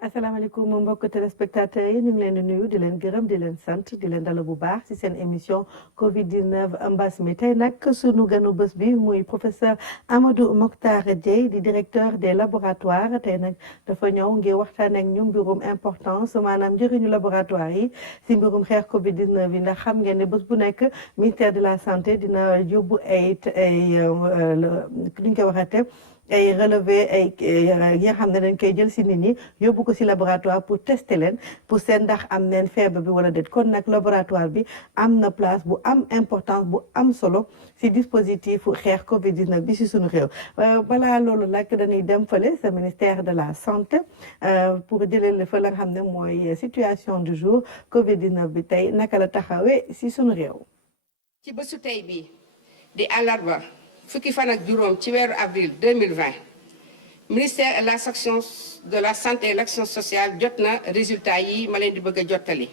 asalaamaaleykum mbokk téléspectateurs yi ñu ngi leen di nuyu di leen gërëm di leen sant di leen dalal bu baax ci seen émission Covid 19 mbas mi tey nag sunu ganu bés bi muy professeur Amadou Mokhtar Dieye di directeur des laboratoires tey nag dafa ñëw ngir waxtaan ak ñu mbirum importance maanaam njëriñu laboratoire yi ci mbirum xeex Covid 19 yi ndax xam ngeen ne bés bu nekk ministère de la santé dina yóbbu ay li ñu koy waxate ay relevé ay yi nga xam ne dañ koy jël si nit ñi yóbbu ko si laboratoire pour tester leen pour seet ndax am neen feebar bi wala déet kon nag laboratoire bi am na place bu am importance bu am solo si dispositif xeex Covid 19 bi si suñu réew balaa loolu nag dañuy dem fële sa ministère de la santé pour jëlee fa la nga xam ne mooy situation du jour Covid 19 bi tey naka la taxawee si suñu réew. ci bésu tey bi di àllarba. fukki fan ak juróom ci weeru avril 2020 ministère de la santé et l'action sociale jot na résultat yi ma leen di bëgg a jottali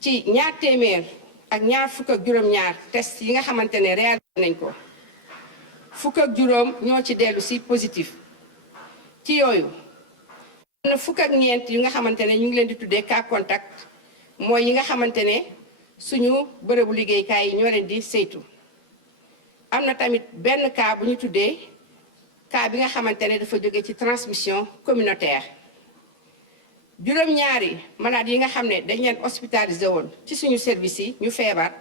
ci ñaar téeméer ak ñaar fukk ak juróom-ñaar test yi nga xamante ne réalisé nañ ko fukk ak juróom ñoo ci dellu si positif ci yooyu am na fukk ak ñeent yu nga xamante ne ñu ngi leen di tuddee cas contact mooy yi nga xamante ne suñu bërëbu liggéeykaay yi ñoo leen di saytu. am na tamit benn cas bu ñu tuddee cas bi nga xamante ne dafa jóge ci transmission communautaire juróom-ñaari malade yi nga xam ne dañ leen hospitalisé woon ci suñu service yi ñu feebar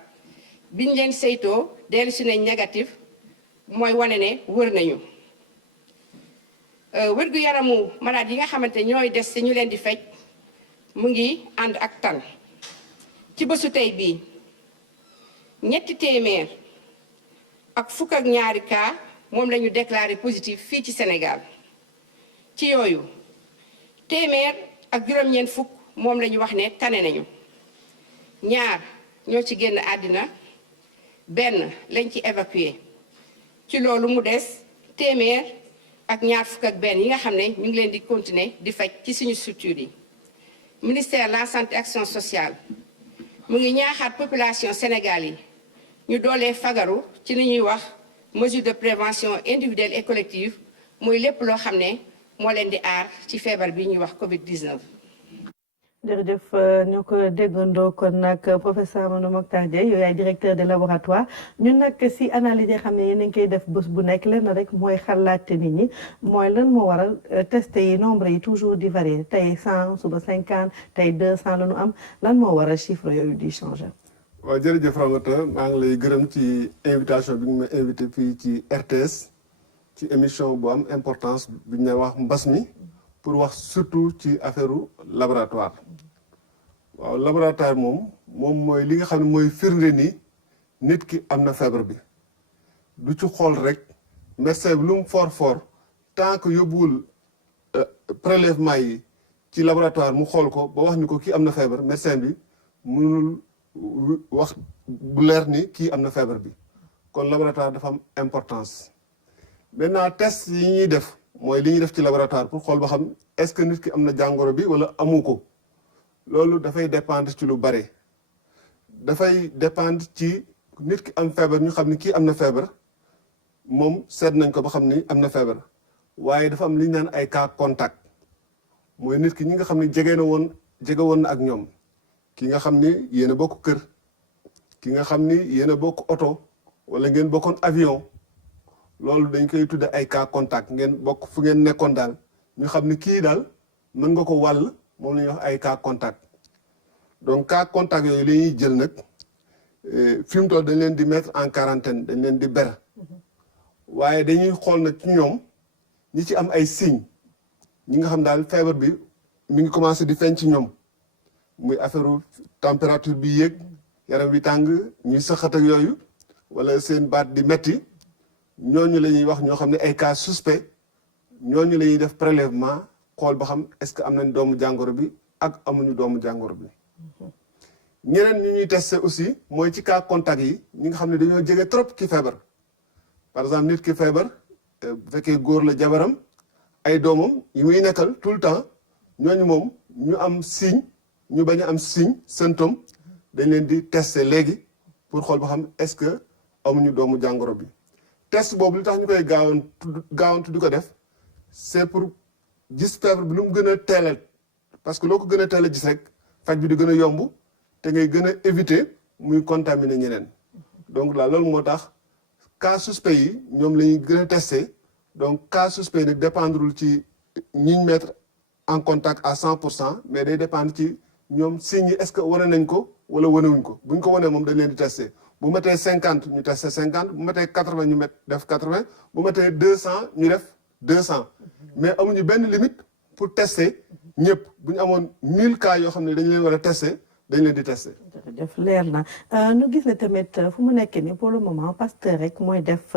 biñ leen saytoo dellu si nañ négatif mooy wane ne wër nañu wérgu yaramu malade yi nga xamante ñooy des si ñu leen di fej mu ngi ànd ak tan ci bésu tey bii ñetti téeméer ak fukk ak ñaari cas moom la ñu déclaré positif fii ci Sénégal ci yooyu téeméer ak juróom-ñeent fukk moom la ñu wax ne tane nañu ñaar ñoo ci génn àddina benn lañ ci évacué ci loolu mu des téeméer ak ñaar fukk ak benn yi nga xam ne ñu ngi leen di continuer di faj ci suñu structure yi ministère de la santé et action sociale mu ngi ñaaxaat population Sénégal yi ñu doolee fagaru ci li ñuy wax mesure de prévention individuelle et collective muy lépp loo xam ne moo leen di aar ci feebar bi ñuy wax Covid 19. jërëjëf ñoo ko déggandoo kon nag professeur Amadou Mokhtar Dieye yow yaay directeur des laboratoires ñun nag si analyse yi xam ne yéen a ngi koy def bés bu nekk lenn rek mooy xalaat nit ñi mooy lan moo waral test yi nombre yi toujours di varier tey 100 suba 50 tey 200 la ñu am lan moo waral chiffre yooyu di changer. waaw jërëjëf Ramata maa ngi lay gërëm ci invitation bi nga ma invité fii ci RTS ci émission bu am importance bi ñu wax mbas mi pour wax surtout ci affaire laboratoire waaw laboratoire moom mooy li nga xam ne mooy firnde ni nit ki am na feebar bi du ci xool rek médecin bi lu mu fort tant que yóbbuwul prélèvement yi ci laboratoire mu xool ko ba wax ni ko kii am na feebar médecin bi mënul wax bu leer ni kii am na feebar bi kon laboratoire dafa am importance maintenant test yi ñuy def mooy li ñuy def ci laboratoire pour xool ba xam est-ce que nit ki am na jàngoro bi wala amu ko loolu dafay dépendre ci lu bare dafay dépendre ci nit ki am feebar ñu xam ni kii am na feebar moom seet nañ ko ba xam ni am na feebar waaye dafa am li ñu naan ay cas contact mooy nit ki ñi nga xam ni jege woon na ak ñoom ki nga xam ni yéen a bokk kër ki nga xam ni yéen a bokk oto wala ngeen bokkoon avion loolu dañ koy tudde ay cas contact ngeen bokk fu ngeen nekkoon daal ñu xam ni kii daal mën nga ko wàll moom la ñuy wax ay cas contact donc cas contact yooyu la ñuy jël nag fi mu toll dañ leen di mettre en quarantaine dañ leen di ber waaye dañuy xool nag ci ñoom ñi ci am ay signes ñi nga xam daal feebar bi mi ngi commencé di feeñ ci ñoom muy affaire température bi yéeg yaram bi tàng ñuy sëqat ak yooyu wala seen baat di metti ñooñu la ñuy wax ñoo xam ne ay cas suspect ñooñu la ñuy def prélèvement xool ba xam est-ce que am nañ doomu jàngoro bi ak amuñu doomu jàngoro bi ñeneen ñu ñuy testé aussi mooy ci cas contact yi ñi nga xam ne dañoo jege trop ki feebar par exemple nit ki feebar bu fekkee góor la jabaram ay doomam yi muy nekkal tout le temps ñooñu moom ñu am signe ñu bañ a am signe symptôme dañ leen di testé léegi pour xool ba xam est-ce que amuñu doomu jàngoro bi test boobu li tax ñu koy gaawantu di ko def c'est pour gis feebar bi lu mu gën a teelal parce que loo ko gën a teel a gis rek faj bi di gën a yomb te ngay gën a éviter muy contaminer ñeneen donc là loolu moo tax cas suspect yi ñoom la ñuy gën a testé donc cas suspect nag dépendrul ci ñi ñu mettre en contact à 100% mais day dépendre ci ñoom signes yi est-ce que wane nañ ko wala wanewuñ ko buñ ko wanee moom dañ leen di testé bu matee 50 ñu testé 50 bu matee 80 ñu def 80 bu matee 200 ñu def 200 mais amuñu benn limite pour tester ñëpp bu ñu amoon 1000 cas yoo xam ne dañ leen war a tester dañ leen di tester. jërëjëf leer na nu gis ne tamit fu mu nekk nii pour le moment Pasteur rek mooy def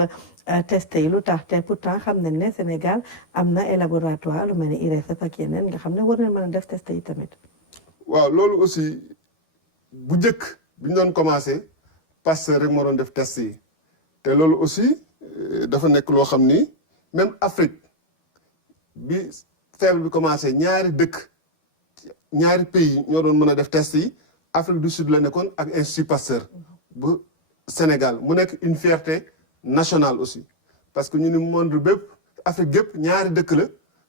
test yi lu tax te pourtant xam nañ ne Sénégal am na ay laboratoire lu mel ni IRSF ak yeneen nga xam ne war nañ mën a def test yi tamit. waaw loolu aussi bu njëkk bi ñu doon commencé Pasteur rek moo doon def test yi te loolu aussi dafa nekk loo xam ni même Afrique bi feebar bi commencé ñaari pays ñoo doon mën a def test yi Afrique du Sud la nekkoon ak Institut Pasteur bu Sénégal mu nekk une fierté nationale aussi parce que ñu ni monde bépp Afrique gépp ñaari dëkk la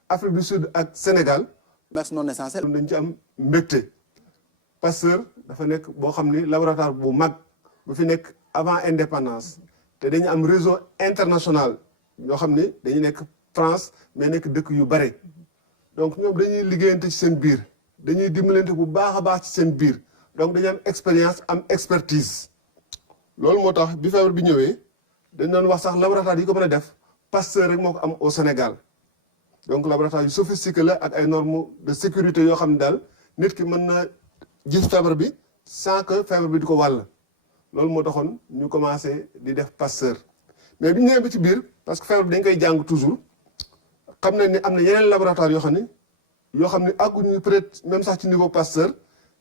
Afrique du Sud ak Sénégal. merci non essentiel. dañ ci am mbégte Pasteur dafa nekk boo xam ni laboratoire bu mag bu fi nekk avant indépendance te dañu am réseau international ñoo xam ni dañu nekk France mais nekk dëkk yu bare donc ñoom dañuy liggéeyante ci seen biir dañuy dimbalante bu baax a baax ci seen biir donc dañu am expérience am expertise loolu moo tax bi feebar bi ñëwee dañ doon wax sax laboratoire yi ko mën a def Pasteur rek moo ko am au Sénégal donc laboratoire yu sophistiqué la ak ay normes de sécurité yoo xam ne daal nit ki mën na gis feebar bi sans que feebar bi di ko wàll loolu moo taxoon ñu commencé di def Pasteur mais bi ñu ñëwee ba ci biir parce que feebar bi dañ koy jàng toujours xam nañ ne am na yeneen laboratoire yoo xam ne àgguñu peut-être même sax ci niveau Pasteur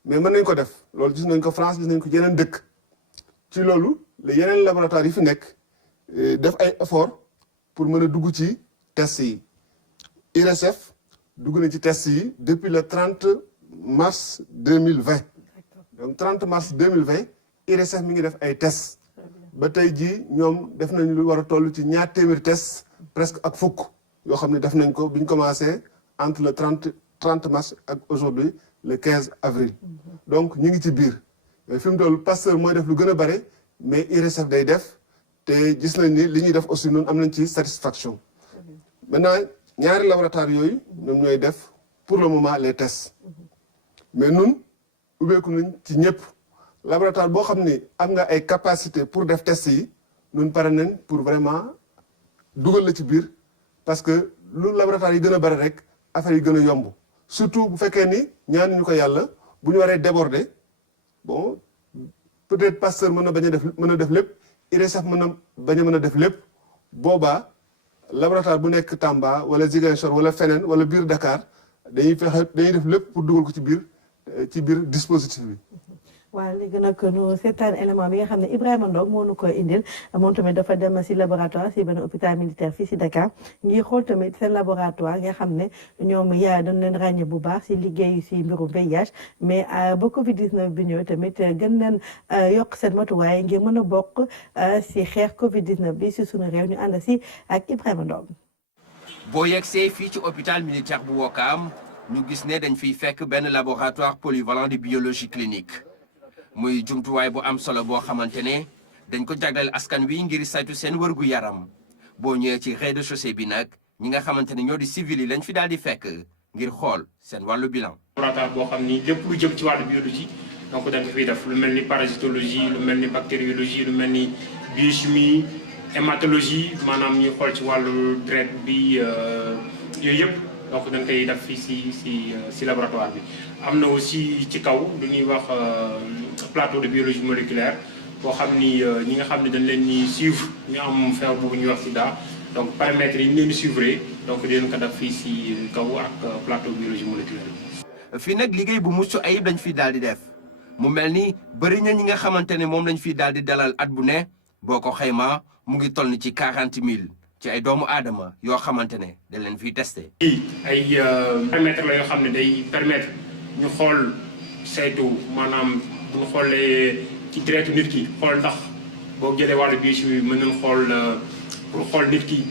mais mën nañ ko def loolu gis nañ ko France gis nañ ko yeneen dëkk ci loolu la yeneen laboratoire yi fi nekk def ay effort pour mën a dugg ci test yi IRSF dugg na ci test yi depuis le 30 mars 2020 donc 30 mars 2020 IRSF mi ngi def ay tests ba tey jii ñoom def nañ lu war a toll ci ñaar téeméeri tests presque ak fukk yoo xam ne def nañ ko bi ñu commencé entre le 30 mars ak aujourd'hui le 15 avril donc ñu ngi ci biir fi mu toll Pasteur mooy def lu gën a bare mais IRSF day def te gis nañ ni li ñuy def aussi noonu am nañ ci satisfaction maintenant ñaari laboratoire yooyu ñoom ñooy def pour le moment les tests mais nun ubbeeku nañ ci ñëpp laboratoire boo xam ni am nga ay capacité pour def test yi nun pare nañ pour vraiment dugal la ci biir parce que lu laboratoire yi gën a bari rek affaire yi gën a yomb surtout bu fekkee ni ñaanuñu ko yàlla bu ñu waree déborder bon peut-être Pasteur mën a def lépp IRSF mën a def lépp boobaa laboratoire bu nekk Tamba wala Ziguinchor wala feneen wala biir Dakar dañuy def lépp pour dugal ko ci biir dispositif bi. waaw léegi nag nu seetaan élément bi nga xam ne Ibrahima Ndong moo nu ko indil moom tamit dafa dem si laboratoire si benn hôpital militaire fii si Dakar ngir xool tamit seen laboratoire nga xam ne ñoom yaa dañ leen ràññee bu baax si liggéeyu si mbirum VIH mais ba Covid 19 bi ñëw tamit gën leen yokk seen matuwaay ngir mën a bokk si xeex Covid 19 bi si sunu réew ñu ànd si ak Ibrahima Ndong. boo yegsee fii ci hôpital militaire bu Ouakam ñu gis ne dañ fiy fekk benn laboratoire polyvalent de biologie clinique. muy jumtuwaay bu am solo boo xamante ne dañ ko jagleel askan wi ngir saytu seen wërgu yaram boo ñëwee ci rez-de-chaussée bi nag ñi nga xamante ne ñoo di civil yi lañ fi daal di fekk ngir xool seen wàllu bilan. laboratoire boo xam ni lépp lu jëm ci wàllu biologie donc dañ ko fiy def lu mel ni parasitologie lu mel ni bactériologie lu mel ni biochimie hématologie maanaam ñuy xool ci wàllu deret bi yooyu yëpp. donc dañ koy def fii si laboratoire bi am na aussi ci kaw lu ñuy wax plateau de biologie moléculaire boo xam ni ñi nga xam ne dañ leen ñuy suivre ñu am feebar boobu ñuy wax sida donc paramètres yi ñu leen di suivre donc dinañ ko def fii si kaw ak plateau biologie moléculaire bi. fii nag liggéey bu mucc ayib dañ fi daal di def mu mel ni bëri na ñi nga xamante ne moom lañ fi daal di dalal at bu ne boo ko xaymaa mu ngi toll ni ci 40 000. ci ay doomu aadama yoo xamante ne dañ leen fiy testé. ay paramètres la yoo xam ne day permettre ñu xool saytu maanaam bu ñu xoolee ci deretu nit ki xool ndax boo jëlee wàllu biochimie mën nañ xool pour xool nit ki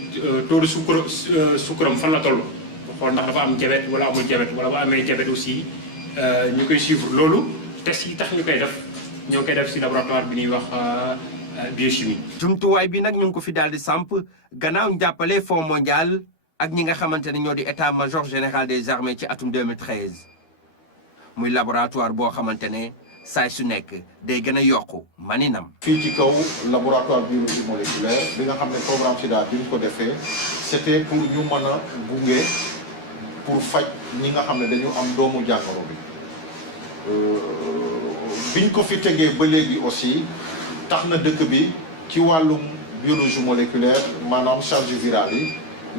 taux de sucram fan la toll xool ndax dafa am diabète wala amul diabète wala bu amee diabète aussi ñu koy suivre loolu test yi tax ñu koy def ñoo koy def ci laboratoire bi ñuy wax biochimie. jumtuwaay bi nag ñu ngi ko fi daal di samp gannaaw njàppale Fonds mondial ak ñi nga xamante ne ñoo di état-major général des armées ci atum 2013 muy laboratoire boo xamante ne saay su nekk day gën a yokku maninam. fii ci kaw laboratoire biologie moléculaire bi nga xam ne programme SIDA bi ñu ko defee c'était pour ñu mën a gunge pour faj ñi nga xam ne dañu am doomu jàngoro bi biñ ko fi tegee ba léegi aussi tax na dëkk bi ci wàllum biologie moléculaire maanaam charge virale yi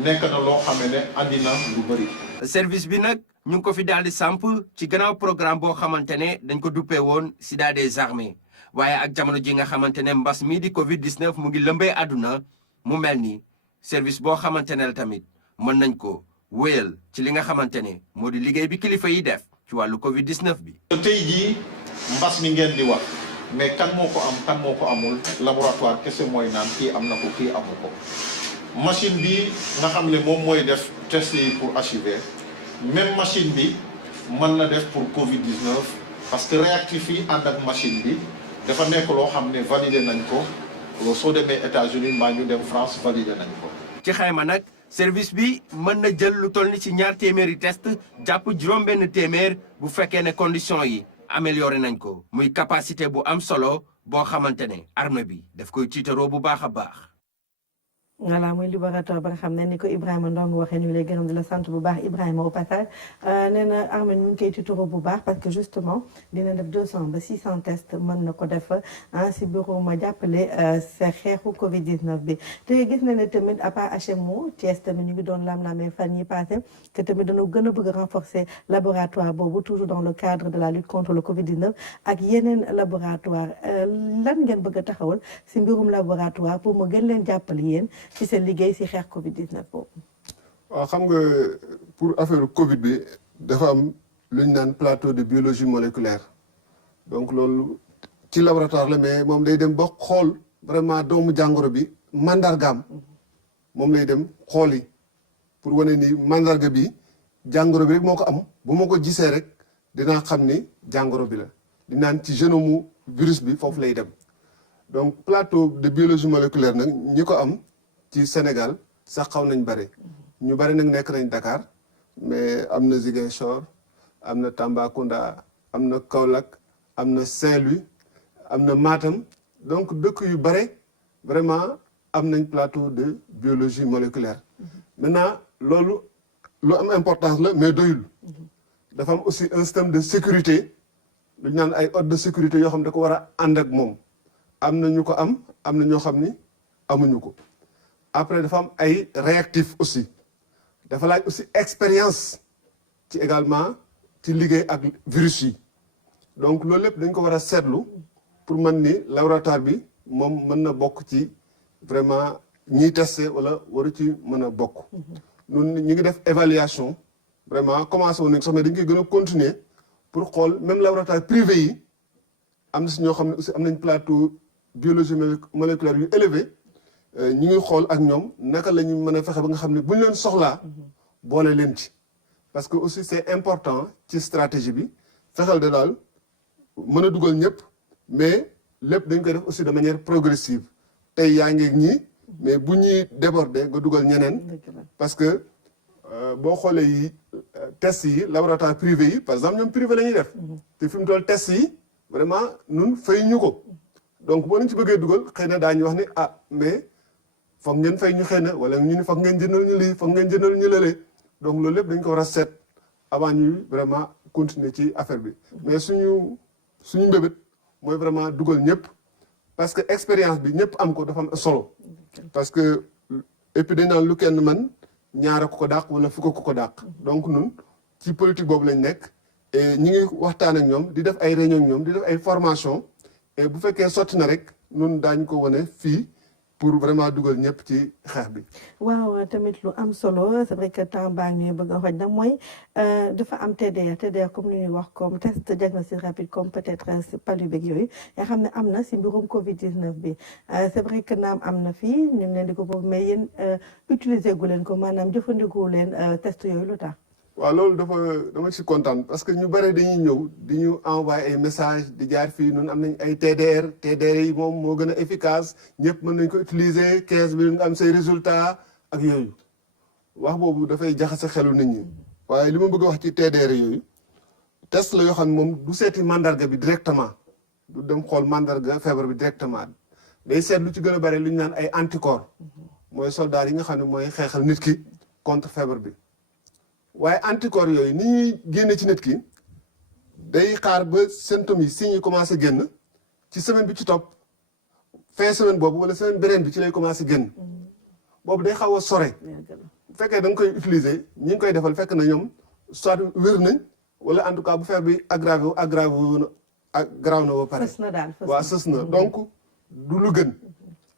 nekk na loo xam ne andi na lu bëri. service bi nag ñu ngi ko fi daal di samp ci gannaaw programme boo xamante ne dañ ko duppee woon SIDA des armées waaye ak jamono ji nga xamante ne mbas mi di Covid 19 mu ngi lëmbee àdduna mu mel ni service boo xamante ne la tamit mën nañ ko wéyal ci li nga xamante ne moo di liggéey bi kilifa yi def ci wàllu Covid 19 bi. tey jii mbas mi ngeen di wax mais kan moo ko am kan moo ko amul laboratoire kese mooy naan kii am na ko kii amu ko machine bi nga xam ne moom mooy def test yi pour HIV. même machine bi mën na def pour Covid 19 parce que réactif yi ànd ak machine bi dafa nekk loo xam ne validé nañ ko soo demee États-Unis mbaa ñu dem France validé nañ ko. ci xayma nag service bi mën na jël lu toll ni ci 2 téeméeri test jàpp juróom-benn téeméer bu fekkee ne conditions yi amélioré nañ ko muy capacité bu am solo boo xamante ne armée bi daf koy tiitaroo bu baax a baax. voilà muy laboratoire ba nga xam ne ni ko Ibrahima Ndong waxee ñu ngi lay gërëm di la sant bu baax Ibrahima au passage nee na armée ñu ngi koy tuturoo bu baax parce que justement dina def 200 ba 600 tests mën na ko def si bureau ma jàppale sa xeexu Covid 19 bi. te gis na ne tamit à part HMO Thiès tamit ñu ngi doon lam-lamee fan yi passé que tamit dañoo gën a bëgg a renforcer laboratoire boobu toujours dans le cadre de la lutte contre le Covid 19 ak yeneen laboratoire lan ngeen bëgg a taxawal si mbirum laboratoire pour mu gën leen jàppale yéen. ci seen liggéey si xeex Covid 19 boobu. waaw xam nga pour affaire Covid bi dafa am lu ñu naan plateau de biologie moléculaire donc loolu ci laboratoire la mais moom day dem ba xool vraiment doomu jàngoro bi mandargaam moom lay dem xooli pour wane ni mandarga bi jàngoro bi rek moo ko am bu ma ko gisee rek dinaa xam ni jàngoro bi la di naan ci génome virus bi foofu lay dem donc plateau de biologie moléculaire nag ñi ko am. ci Sénégal sax xaw nañ bëri ñu bëri nag nekk nañ Dakar mais am na Ziguinchor am na Tambacounda am na Kaolack am na Saint-Louis am na Matam donc dëkk yu bëri vraiment am nañ plateau de biologie moléculaire. maintenant loolu lu am importance la mais doyul dafa am aussi un système de sécurité lu ñu naan ay ordre de sécurité yoo xam ne da ko war a ànd ak moom am na ñu ko am na ñoo xam ni amuñu ko. après dafa am ay réactifs aussi dafa laaj aussi expérience ci également ci liggéey ak virus yi donc loolu lépp dañ ko war a seetlu pour mën ni laboratoire bi moom mën na bokk ci vraiment ñiy testé wala waru ci mën a bokk. ñun ñu ngi def évaluation vraiment commencé woon nañ sax mais dañ koy gën a continuer pour xool même laboratoire privé yi am na si ñoo xam ne aussi am nañ plateau biologie moléculaire yu élevé. ñi ngi xool ak ñoom naka la ñu mën a fexe ba nga xam ne bu ñu leen soxlaa boole leen ci parce que aussi c'est important ci stratégie bi fexeel de daal mën a dugal ñëpp mais lépp dañ koy def aussi de manière progressive tey yaa ngi ñii mais bu ñuy déborder nga dugal ñeneen parce que boo xoolee yi tests yi laboratoire privé yi par exemple ñoom privé la ñuy def te fi mu toll tests yi vraiment nun fay ñu ko donc boo leen ci bëggee dugal xëy na daañu wax ni mais foog ngeen fay ñu xëy na wala ñu ni foog ngeen jëndal ñu lii foog ngeen jëndal ñu lële donc loolu lépp dañ ko war a seet avant ñuy vraiment continuer ci affaire bi mais suñu mbébét mooy vraiment dugal ñëpp parce que expérience bi ñëpp am ko dafa am solo parce que et puis dañ naan lu kenn man ñaara ko dàq wala fukk ko dàq donc nun ci politique boobu lañ nekk et ñi ngi waxtaan ak ñoom di def ay réunion ak ñoom di def ay formation et bu fekkee sotti na rek nun daañ ko wane fii pour vraiment dugal ñëpp ci xeex bi. waaw tamit lu am solo c'est vrai que temps baa ngi bëgg a xoj nag mooy dafa am TDR comme lu ñuy wax comme test diagnostic rapide comme peut-être palu beeg yooyu nga xam ne am na si mbirum Covid 19 bi c'est vrai que naam am na fii ñu ngi leen di ko boobu mais yéen utiliser gu leen ko maanaam jëfandikoo leen test yooyu lu tax. waaw loolu dama ci kontaan parce que ñu bëri dañuy ñëw di ñu envoyer ay message di jaar fii ñun am nañ ay TDR yi moom moo gën a efficace ñëpp mën nañ ko utiliser 15 minutes nga am say résultats ak yooyu wax boobu dafay jaxase xelu nit ñi waaye li ma bëgg a wax ci TDR yooyu test la yoo xam ne moom du seeti mandarga bi directement du dem xool mandarga feebar bi directement day seet lu ci gën a bëri lu ñu naan ay anticorps mooy soldats yi nga xam ne mooy xeexal nit ki contre feebar bi. waaye anticorps yooyu ni ñuy génne ci nit ki day xaar ba symptômes yi signes yi commencé génn ci semaine bi ci topp fin semaine boobu wala semaine beneen bi ci lay commencé génn boobu day xaw a sore bu fekkee da nga koy utiliser ñi ngi koy defal fekk na ñoom soit wér nañ wala en tout cas bu feebar bi aggravé na grave na ba pare waaw sës na donc du lu gën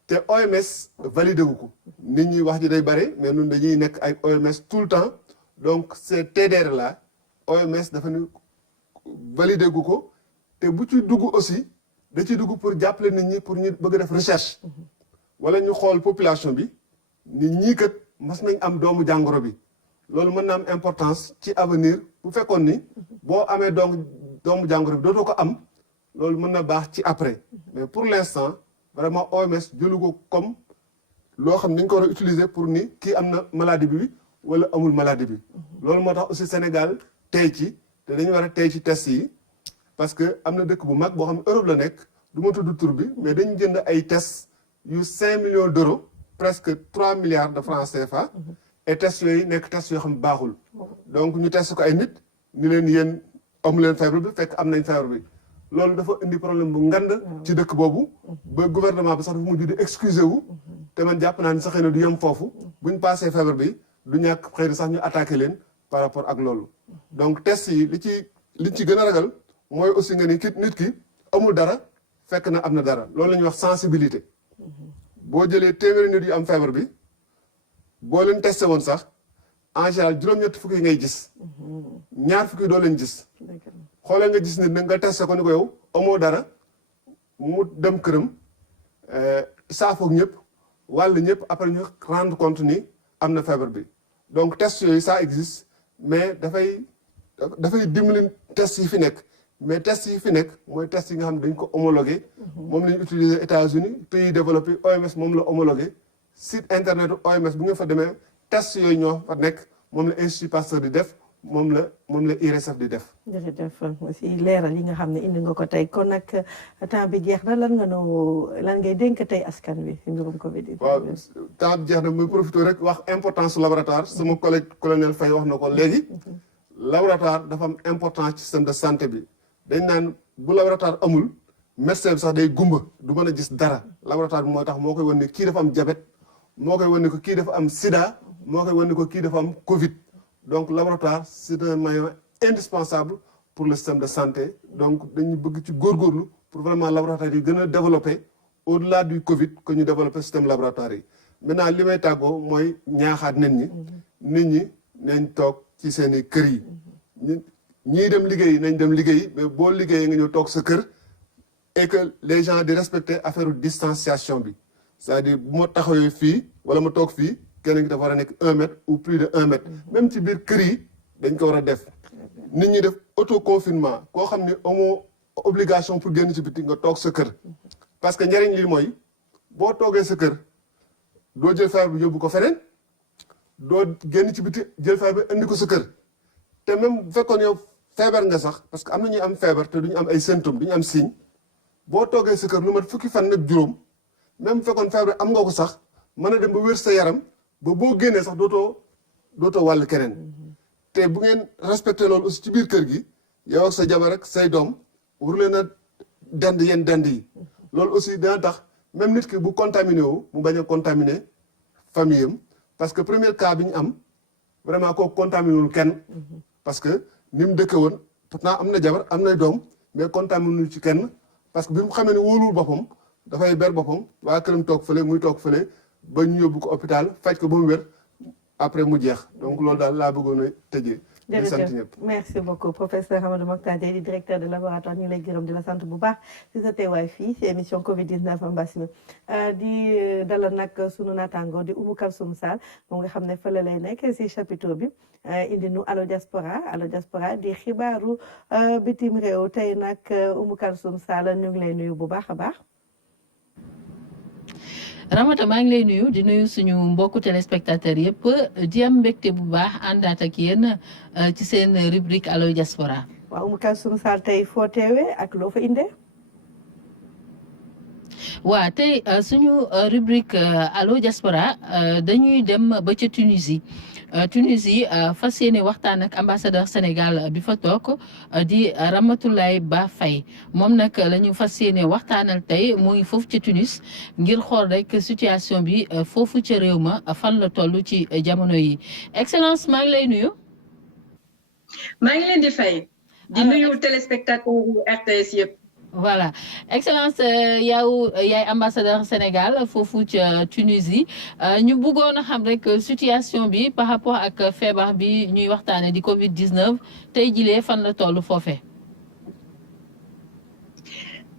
te OMS validé wu ko nit ñi wax ji day bare mais ñun dañuy nekk ay OMS tout le temps. donc ces TDR là OMS dafa ni validé gu ko te bu ci dugg aussi da ci dugg pour jàppale nit ñi pour ñu bëgg def recherche wala ñu xool population bi nit ñii kat mas nañ am doomu jàngoro bi loolu mën na am importance ci avenir bu fekkoon ni boo amee doomu jàngoro bi dootoo ko am loolu mën na baax ci après mais pour l'instant vraiment OMS jëlu ko comme loo xam ni ñu ko war a utiliser pour ni kii am na maladie bi wala amul maladie bi loolu moo tax aussi Sénégal tey ci te dañu war a tey ci test yi parce que am na dëkk bu mag boo xam ne Europe la nekk du ma tudd tur bi mais dañu jënd ay tests yu 5 millions d'euros presque 3 milliards de francs CFA et tests yooyu nekk tests yoo xam ne baaxul donc ñu test ko ay nit ni leen yéen amu leen feebar bi fekk am nañ feebar bi loolu dafa indi problème bu ngand ci dëkk boobu ba gouvernement bi sax dafa mujj di excuser wu te man jàpp naa ni sax xëy na du yem foofu buñ passé feebar bi du ñàkk xëy na sax ñu attaqué leen par rapport ak loolu donc test yi li ci gën a ragal mooy aussi nga ni nit ki amul dara fekk na am na dara loolu la ñuy wax sensibilité boo jëlee téeméeri nit yu am feebar bi boo leen testé woon sax en général juróom-ñett fukki yi ngay gis ñaar fukki doo leen gis xoolee nga gis nit nag nga testé ko ni ko yow amoo dara mu dem këram saafoog ñëpp wàll ñëpp après ñu rendre compte ni am na feebar bi donc test yooyu ça existe mais dafay dimbali test yi fi nekk mais test yi fi nekk mooy test yi nga xam ne dañ ko homologué moom la ñu utiliser États-Unis pays développés OMS moom la homologué site internet OMS bu ngeen fa demee test yooyu ñoo fa nekk moom la Institut Pasteur di def moom la IRSF di def. jërëjëf si leeral yi nga xam ne indi nga ko tey kon nag temps bi jeex na lan ngay dénk tey askan wi si mbirum Covid. waaw temps bi jeex na muy profité rek wax importance laboratoire sama collègue colonel Faye wax na ko léegi. laboratoire dafa am importance ci système de santé bi dañ naan bu laboratoire amul médecin bi sax day gumba du mën a gis dara laboratoire bi moo tax moo koy wan ne kii dafa am diabète moo koy wan ne ko kii dafa am sida moo koy wan ne ko kii dafa am Covid. donc laboratoire c'est un maillon indispensable pour le système de santé donc dañu bëgg ci góorgóorlu pour vraiment laboratoire yi gën a développer au-delà du Covid que ñu développer système laboratoire yi maintenant li may tàggoo mooy ñaaxaat nit ñi nañ toog ci seen i kër yi ñii dem liggéey nañ dem liggéey mais boo liggéeyee nga ñëw toog sa kër et que les gens di respecter affaire distanciation bi c'est-à-dire bu ma taxawee fii wala ma toog fii kenn gi dafa war a nekk 1 mètre ou plus de 1 mètre même ci biir kër yi dañ ko war a def nit ñi def autoconfinement koo xam ne amoo obligation pour génn ci biti nga toog sa kër parce que njariñ li mooy boo toogee sa kër doo jël feebar bi yóbbu ko feneen doo génn ci biti jël feebar bi indi ko sa kër te même bu fekkoon yow feebar nga sax parce que am na ñuy am feebar te duñu am ay symptômes duñu am signe boo toogee sa kër lu mat fukki fan nag juróom même bu fekkoon feebar am nga ko sax mën a dem ba wér sa yaram ba boo génnee sax dootoo wàll keneen te bu ngeen respecté loolu aussi ci biir kër gi yow ak sa jabar ak say doom waru leen a dend yi loolu aussi dina tax même nit ki bu contaminé wu mu bañ a contaminé famille am parce que premier cas bi ñu am vraiment kooku contaminé wul kenn parce que ni mu dëkke woon pourtant am na jabar am na doom mais contaminé wul ci kenn parce que bi mu xamee ne wóoluwul boppam dafay ber boppam waa këram toog fële muy toog fële ba ñu yóbbu ko hôpital faj ko ba mu wér après mu jeex donc loolu daal laa bëggoon a tëjee. di sant ñëpp merci beaucoup professeur Amadou Mokhtar Dieye di directeur de laboratoire ñu ngi lay gërëm di la sant bu baax ci sa teewaay fii ci émission Covid 19 mbas mi di dalal nag sunu naataango di Oumou Kalsoum Sall moom nga xam ne fële lay nekk ci chapiteau bi indi nu Allo Diaspora di xibaaru bitim réew tey nag Oumou Kalsoum Sall ñu ngi lay nuyu bu baax a baax. Ramata maa ngi lay nuyu di nuyu suñu mbokku téléspectateurs yëpp di am mbégte bu baax àndaat ak yéen ci seen rubrique Allo Diaspora. waaw Oumou Kalsoum Sall tey foo teewee ak loo fa indee. waa tey suñu rubrique Allo Diaspora dañuy dem ba ca Tunisie. Tunisie fas yéene waxtaan ak ambassadeur Sénégal bi fa toog di Ramatoulaye Ba Faye moom nag la ñu fas yéene waxtaanal tey mu ngi foofu ci Tunis ngir xool rek situation bi foofu ca réew ma fan la toll ci jamono yi excellence maa ngi lay nuyu. maa ngi leen di fay. di nuyu téléspectateur RTS yëpp. voilà excellence yow yaay ambassadeur Sénégal foofu ca Tunisie ñu bëggoon a xam rek situation bi par rapport ak feebar bi ñuy waxtaane di Covid 19 tey jilee fan la toll foofee.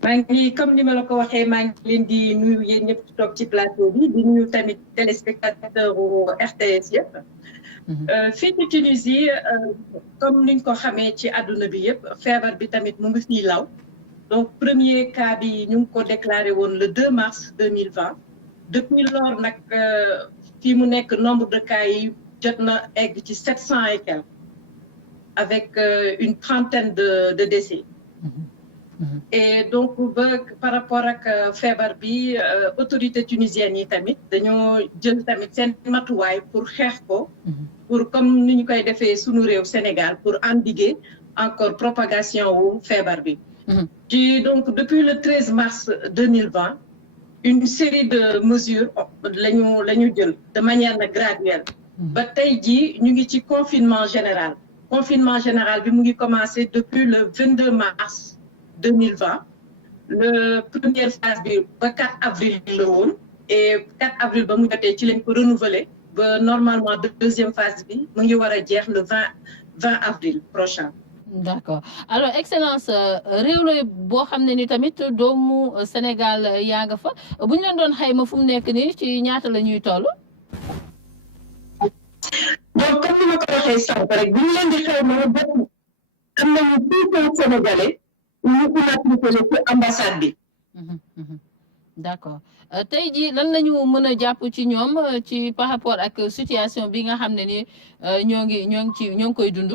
maa ngi comme ni ma la ko waxee maa ngi leen di nuyu yéen ñëpp ci toog ci plateau bi di nuyu tamit téléspectateur RTS yëpp. fii ci Tunisie comme niñ ko xamee ci àdduna bi yëpp feebar bi tamit mu ngi fii law. donc premier cas bi ñu ngi ko déclaré woon le 2 mars 2020 depuis lors nag fii mu nekk nombre de cas yi jot na egg ci 700 et quelques avec une trentaine de décès. Et donc par rapport ak feebar bi autorité tunisienne yi tamit dañoo jël tamit seen matuwaay pour xeex ko pour comme ni ñu koy defee sunu réew Sénégal pour endiguer encore propagation wu feebar bi. Donc, depuis le 13 mars 2020, une série de mesures de manière graduelle. Ba tey jii ñu ngi ci confinement général. Confinement général bi mu ngi commencé depuis le 22 mars 2020. Le première phase bi ba 4 avril la woon et 4 avril ba mu jotee ci lañ ko renouveler ba normalement deuxième phase bi mu ngi war a jeex le 20 avril prochain. D'accord alors excellence réew la boo xam ne ni tamit doomu Sénégal yaa nga fa bu ñu leen doon xayma fu mu nekk nii ci ñaata la ñuy toll. donc comme ni ma ko waxee sànq rek bu ñu leen di xayma am nañu 600 Sénégalais ñu immatriculé ci ambassade bi. D'accord tey jii lan la ñu mën a jàpp ci ñoom ci par rapport ak situation bi nga xam ne ni ñoo ngi koy dund.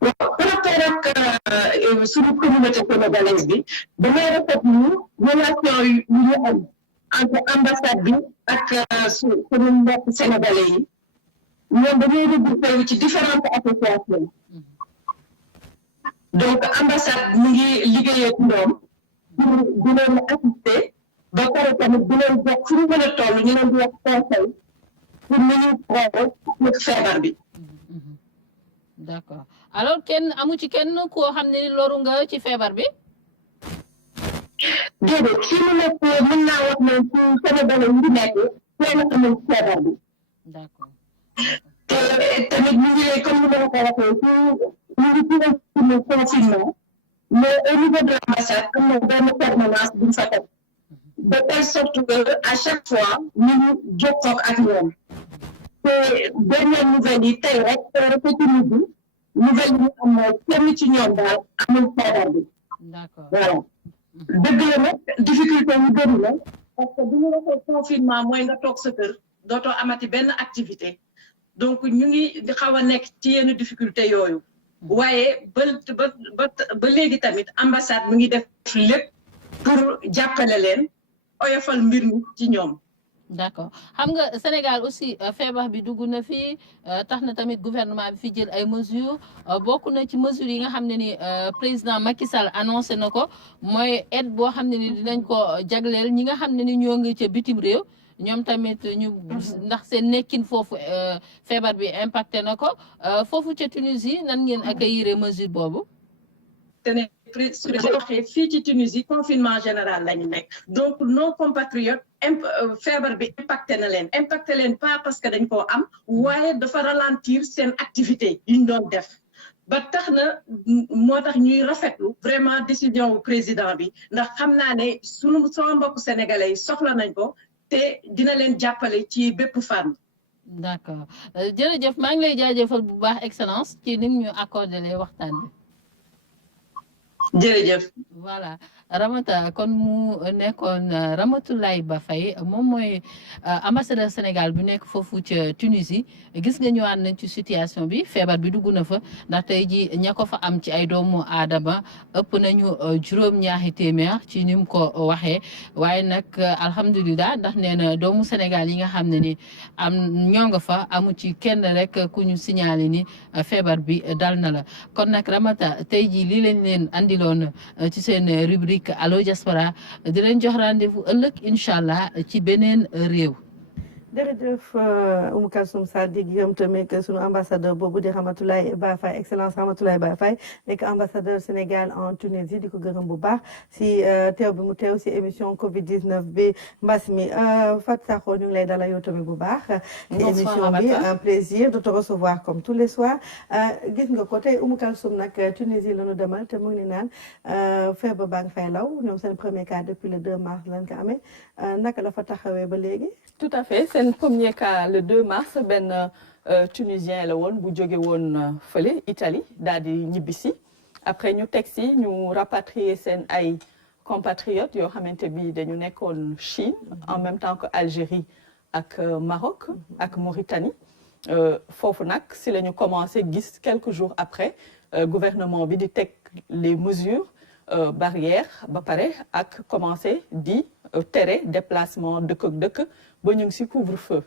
par rapport ak suñu communauté sénégalaise bi damay rafetlu relation yu ñu am entre ambassade bi ak suñu mbokk sénégalais yi ñoom dañuy regroupé wu ci différentes associations donc ambassade mu ngi liggéeyee ak ñoom pour di leen assister ba pare tamit di leen jox fu ñu mën a toll ñu leen di wax conseil pour nu ñu xool feebar bi. D'accord alors amu ci kenn koo xam ne loru nga ci feebar bi. déedéet fi mu nekk mën naa wax ne ci Sénégalais yi nekk kenn amul feebar bi. D'accord. te tamit ñu ngi comme ni ma la ko waxee ñu ngi ci confinement mais au niveau de l'ambassade am na benn permanence bu ñu fa teg de telle sorte que à chaque fois ñu ngi jokkoo ak ñoom te dernière nouvelle yi tey rek petit midi nouvelle yi am kenn ci ñoom daal amul feebar bi. D'accord. Voilà dëgg la nag difficulté yu bëri la parce que bu ñu waxee confinement mooy nga toog sa kër dootoo amati benn activité donc ñu ngi xaw a nekk ci yenn difficulté yooyu waaye ba léegi tamit ambassade mu ngi def lépp pour jàppale leen oyofal mbir mi ci ñoom. D'accord xam nga Sénégal aussi feebar bi dugg na fi tax na tamit gouvernement bi fi jël ay mesures bokk na ci mesures yi nga xam ne ni président Macky Sall annoncé na ko mooy aide boo xam ne ni dinañ ko jagleel ñi nga xam ne ni ñoo ngi ca bitim réew ñoom tamit ñu ndax seen nekkin foofu feebar bi impacté na ko foofu ca Tunisie nan ngeen accueillir mesure boobu. ce n'est waxee fii ci Tunisie confinement général la ñu nekk donc nos compatriotes feebar bi impacté leen pas parce que dañ koo am waaye dafa ralentir seen activité yi ñu doon def ba tax na moo tax ñuy rafetlu vraiment décision wu président bi ndax xam naa ne sama mbokku sénégalais yi soxla nañ ko te dina leen jàppale ci bépp fànn. d'accord jërëjëf maa ngi lay jaajëfal bu baax excellence ci ni ñu accordé les waxtaan bi. jërëjëf. voilà Ramata kon mu nekkoon Ramatoulaye Ba Faye moom mooy ambassadeur Sénégal bu nekk foofu ca Tunisie gis nga ñëwaat nañ ci situation bi feebar bi dugg na fa ndax tey ji ña ko fa am ci ay doomu aadama ëpp nañu juróom-ñaari téeméer ci ni mu ko waxee waaye nag alhamdulilah ndax nee na doomu Sénégal yi nga xam ne ni am ñoo nga fa amu ci kenn rek ku ñu signalé ni feebar bi dal na la kon nag Ramata tey ji lii lañ leen andiloon ci seen rubrique Allo Diaspora di leen jox rendez-vous ëllëg incha allah ci beneen réew. jërëjëf Oumou Kalsoum Sall di gërëm tamit sunu ambassadeur boobu di Ramatoulaye Ba Faye excellence Ramatoulaye Ba Faye nekk ambassadeur Sénégal en Tunisie di ko gërëm bu baax si teew bi mu teew si émission Covid 19 bi mbas mi Fatou Sakho ñu ngi lay dalal yow tamit bu baax. si émission bi un plaisir de te recevoir comme tous les soirs. gis nga ko tey Oumou Kalsoum nag Tunisie la ñu demal te mu ngi naan feebar baa ngi fay law ñoom seen premier cas depuis le 2 mars lañ ko amee naka la fa taxawee ba léegi. tout à fait seen premier cas le 2 mars benn tunisien la woon bu jóge woon fële Italie daal di ñibbisi après ñu teg si ñu rapatrier seen ay compatriotes yoo xamante bi dañu nekkoon Chine en même temps que Algérie ak Maroc ak Mauritanie foofu nag si la ñu commencé gis quelques jours après gouvernement bi di teg les mesures barrières ba pare ak commencé di tere déplacement dëkk ak dëkk ba ñu ngi si couvre-feu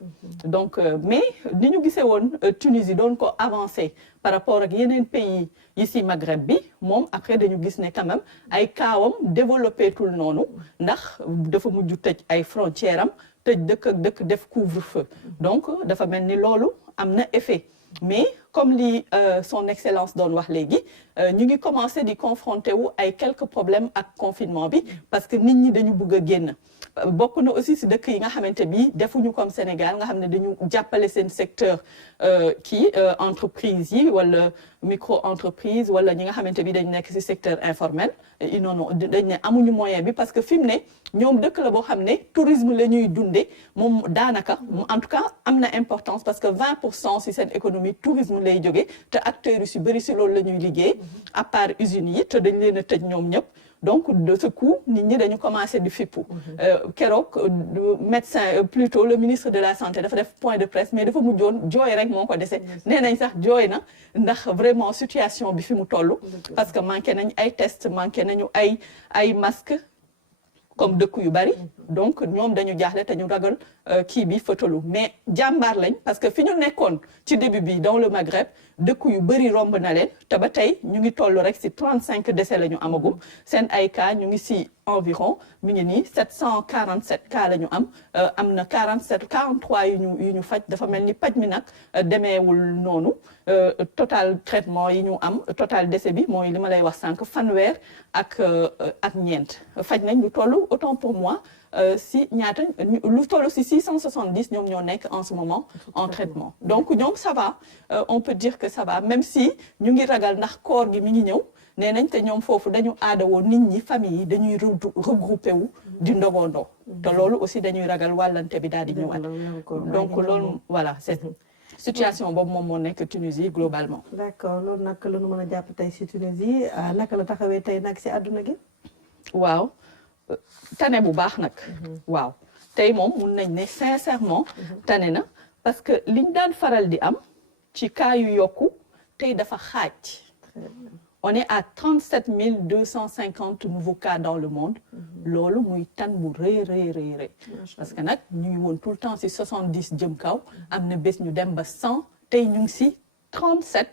donc mais ni ñu gisee woon Tunisie doon ko avancé par rapport ak yeneen pays yi si Maghreb bi moom après dañu gis ne quand même ay kaawam développé tul noonu ndax dafa mujj tëj ay frontières am tëj dëkk ak dëkk def couvre-feu donc dafa mel ni loolu am na effet mais comme li son excellence doon wax léegi ñu ngi commencé di confronter wu ay quelques problèmes ak confinement bi parce que nit ñi dañu bëgg a génn bokk na aussi si dëkk yi nga xamante bi defuñu comme Sénégal nga xam ne dañu jàppale seen secteur kii entreprise yi wala micro entreprise wala ñi nga xamante bi dañ nekk si secteur informel non dañ ne amuñu moyen bi parce que fi mu ne ñoom dëkk la boo xam ne tourisme la ñuy dundee moom daanaka en tout cas am na importance parce que 20% si seen économie tourisme lay jógee te acteurs yi si bëri si loolu la ñuy liggéey à part usines yi te dañ leen a tëj ñoom ñëpp donc de ce coup nit ñi dañu commencé di fippu keroog médecin plutôt le ministre de la santé dafa def point de presse mais dafa mujjoon jooy rek moo ko dese nee nañ sax jooy na ndax vraiment situation bi fi mu toll parce que manqué nañ ay tests manqué nañu ay masques comme dëkk yu bari donc ñoom dañu jaaxle te ñu ragal kii bi fëtalu mais jàmbaar lañ parce que fi ñu nekkoon ci début bi dans le Maghreb dëkk yu bëri romb na leen te ba tey ñu ngi toll rek si 35 décès la ñu amagum seen ay cas ñu ngi si environ mi ngi nii 747 cas la ñu am na 43 yu ñu faj dafa mel ni paj mi nag demeewul noonu total traitement yi ñu am total décès bi mooy li ma lay wax sànq fanweer ak ñeent faj nañ lu toll autant pour moi si ñaata lu toll si 670 ñoom ñoo nekk en ce moment en traitement donc ñoom ça va on peut dire que ça va même si ñu ngi ragal ndax koor gi mi ngi ñëw nee nañ te ñoom foofu dañu aadawoo nit ñi famille yi dañuy regroupé wu di ndogondoo te loolu aussi dañuy ragal wàllante bi daal di ñëwaat donc loolu voilà c'est situation boobu moom moo nekk Tunisie globalement. d'accord loolu nag la ñu mën a jàpp tey si Tunisie naka la taxawee tey nag si àdduna gi. waaw tane bu baax nag. waaw tey moom mun nañ ne sincèrement tane na parce que liñ daan faral di am ci cas yu yokku tey dafa xaaj. on est à 37 250 nouveaux cas dans le monde. loolu muy tan bu rëy parce que nag ñu ngi woon tout le temps si 70 jëm kaw am na bés ñu dem ba 100 tey ñu ngi si 37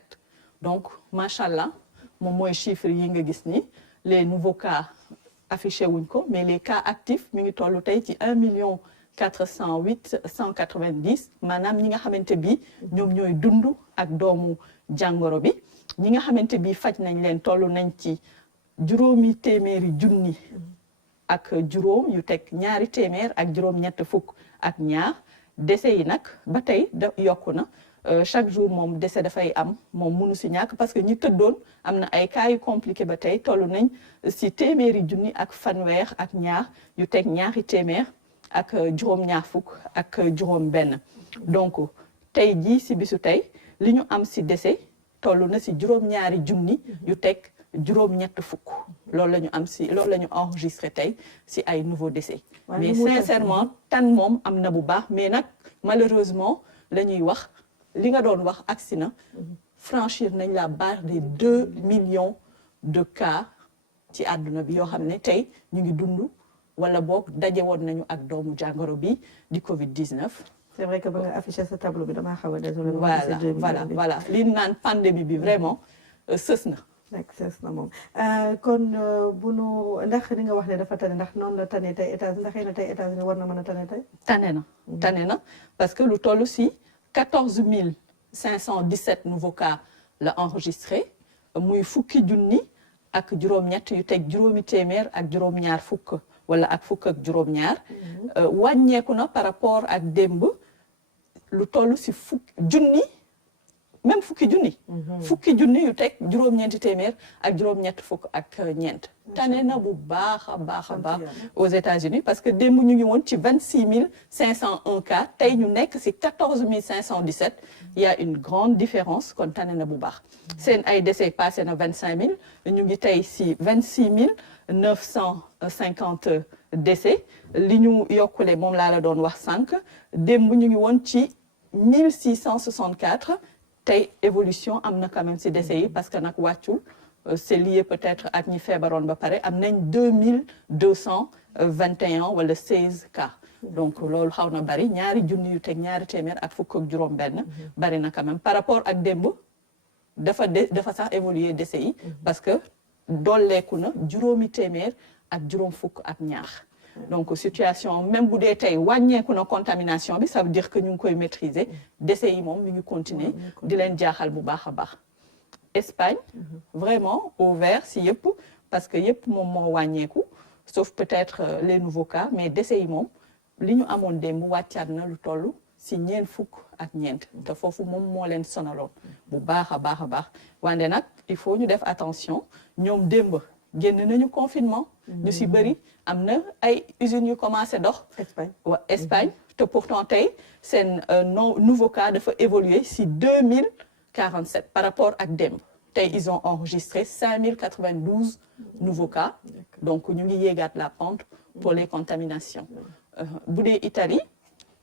donc macha allah moom mooy chiffre yi nga gis ni les nouveaux cas affiché wuñ ko mais les cas actifs mi ngi toll tey ci 1 408 190 maanaam ñi nga xamante bi ñoom ñooy dund ak doomu jàngoro bi ñi nga xamante bi faj nañ leen toll nañ ci juróomi téeméeri junni ak juróom yu teg ñaari téeméer ak juróom-ñett fukk ak ñaar décès yi nag ba tey yokku na chaque jour moom décès dafay am moom mënu si ñàkk parce que ñi tëddoon am na ay cas yu compliqué ba tey toll nañ si téeméeri junni ak fanweer ak ñaar yu teg ñaari téeméer ak juróom-ñaar fukk ak juróom-benn donc tey jii si bisu tey li ñu am si décès toll na si juróom-ñaari junni yu teg juróom-ñett fukk loolu la ñu am si loolu la ñu enregistré tey si ay nouveaux décès mais sincèrement tan moom am na bu baax mais nag malheureusement la ñuy wax li nga doon wax agsi na franchir nañ la barre des 2 millions de cas ci àdduna bi yoo xam ne tey ñu ngi dund wala boog daje woon nañu ak doomu jàngoro bi di Covid-19. c'est vrai que ba nga affiché sa tableau bi damaa xaw a désolé. voilà li naan pandémie bi vraiment sës na. sës na moom kon bu nu ndax li nga wax ne dafa tane ndax noonu la tane tey États-Unis ndax xëy na tey États-Unis war na mën a tane tey. tane na parce que lu toll si 14 517 nouveaux cas la enregistré muy fukki junni ak juróom-ñett yu teg juróomi téeméer ak juróom-ñaar fukk wala ak fukk ak juróom-ñaar wàññeeku na par rapport ak démb lu toll si junni même fukki junni yu teg juróom-ñeenti téeméer ak juróom-ñett fukk ak ñeent tane na bu baax a baax aux États-Unis parce que démb ñu ngi woon ci 26 501 cas tey ñu nekk si 14 517 il y a une grande différence kon tane na bu baax seen ay décès passé na 25 000 ñu ngi tey si 26 950 décès li ñu yokkule moom laa la doon wax sànq démb ñu ngi woon ci 1664 tey évolution am na quand même si décès yi parce que nag wàccul c'est lié peut-être ak ñi feebaroon ba pare am nañ 2221 wala 16 cas donc loolu xaw na bari ñaari junni yu teg ñaari téeméer ak fukk ak juróom-benn bari na quand même par rapport ak démb dafa sax évoluer décès yi parce que dolleeku na juróomi téeméer ak juróom fukk ak ñaar donc situation même bu dee tey wàññeeku na contamination bi ça veut dire que ñu ngi koy maîtriser décès yi moom mi ngi continuer di leen jaaxal bu baax a baax Espagne vraiment au vert si yëpp parce que yëpp moom moo wàññeeku sauf peut-être les nouveaux cas mais décès yi moom li ñu amoon démb wàccaat na lu toll si ñeent fukk ak ñeent te foofu moom moo leen sonaloon bu baax a baax wante nag il faut ñu def attention ñoom démb génn nañu confinement ñu si bëri am na ay usines yu commencé dox Espagne te pourtant tey seen nouveau cas dafa évoluer si 2047 par rapport ak démb tey ils ont enregistré 5092 nouveaux cas donc ñu ngi yéegaat la pente pour les contaminations bu dee Italie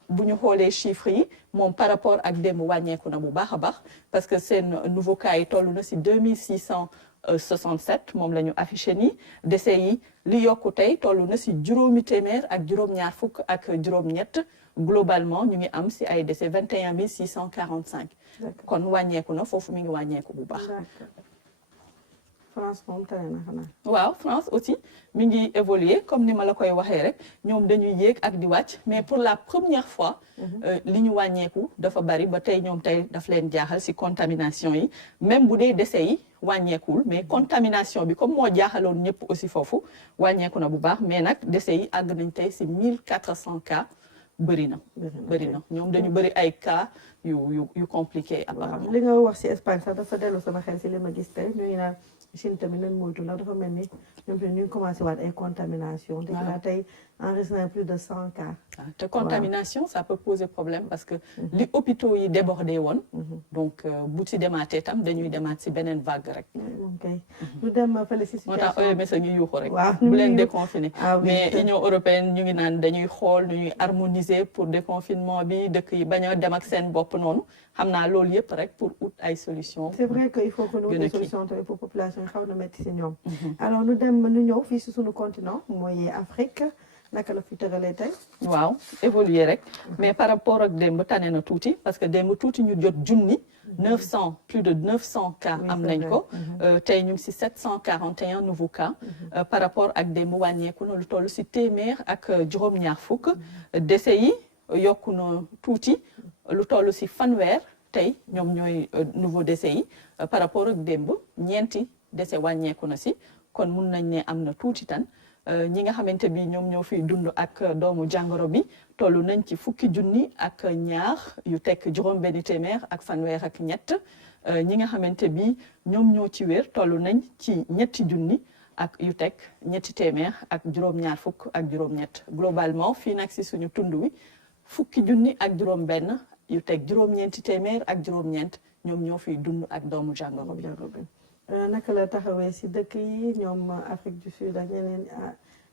bu ñu xoolee chiffres yi moom par rapport ak démb wàññeeku na bu baax a baax parce que seen nouveau cas yi toll na si 2667 moom la ñu affiché nii décès yi li yokku tey toll na si juróomi téeméer ak juróom-ñaar fukk ak juróom-ñett globalement ñu ngi am si ay décès 21 645 kon wàññeeku na foofu mi ngi wàññeeku bu baax. France moom tane na xanaa. waaw France aussi mi ngi évoluer comme ni ma la koy waxee rek ñoom dañuy yéeg ak di wàcc mais pour la première fois li ñu wàññeeku dafa bari ba tey ñoom tey daf leen jaaxal si contamination yi même bu dee décès yi wàññeekuwul mais contamination bi comme moo jaaxaloon ñëpp aussi foofu wàññeeku na bu baax mais nag décès yi àgg nañ tey si 1400 cas bëri na ñoom dañu bëri ay cas yu compliqué apparemment. li nga wax si Espagne sax dafa dellu sama xel si li ma gis tey ñu ngi naan Chine tamit nañ moytu ndax dafa mel ni ñoom tamit ñu ngi commencé waat ay contamination dégg naa tey enregistré plus de 100 cas. te contamination ça peut poser problème parce que li hôpitaux yi débordé woon donc bu ci demaatee tam dañuy demaat si beneen vague rek. ok ñu dem fële si situation moo tax OMS ñu yuuxu rek. waaw bu leen déconfiné. mais Union européenne ñu ngi naan dañuy xool nu ñuy harmoniser pour déconfinement bi dëkk yi bañ a dem ak seen bopp noonu xam naa loolu yëpp rek pour ut ay solutions. c'est vrai que il faut que ñu ut solution tamit pour population yi xaw na métti si ñoom. alors ñu ñëw fii si suñu continent mooy Afrique. naka la fi tëralee tey. waaw évoluer rek mais par rapport ak démb tane na tuuti parce que démb tuuti ñu jot junni 900 plus de 900 cas am nañ ko tey ñu ngi si 741 nouveaux cas par rapport ak démb wàññeeku na lu toll si téeméer ak juróom-ñaar fukk décès yi yokku na tuuti lu toll si fanweer tey ñoom ñooy nouveau décès yi par rapport ak démb ñeenti décès wàññeeku na si kon mun nañ ne am na tuuti tan ñi nga xamante bi ñoom ñoo fiy dund ak doomu jàngoro bi tollu nañ ci fukki junni ak ñaar yu tekk juróom-benn téeméer ak fanweer ak ñett ñi nga xamante bi ñoom ñoo ci wér tollu nañ ci ñetti junni ak yu tekk ñetti téeméer ak juróom-ñaar fukk ak juróom-ñett globalement fii nag si suñu tund wi fukki junni ak juróom-benn yu teg juróom-ñeenti téeméer ak juróom-ñeent ñoom ñoo fiy dund ak doomu jàngoro bi. naka la taxawee si dëkk yi ñoom Afrique du Sud ak ñeneen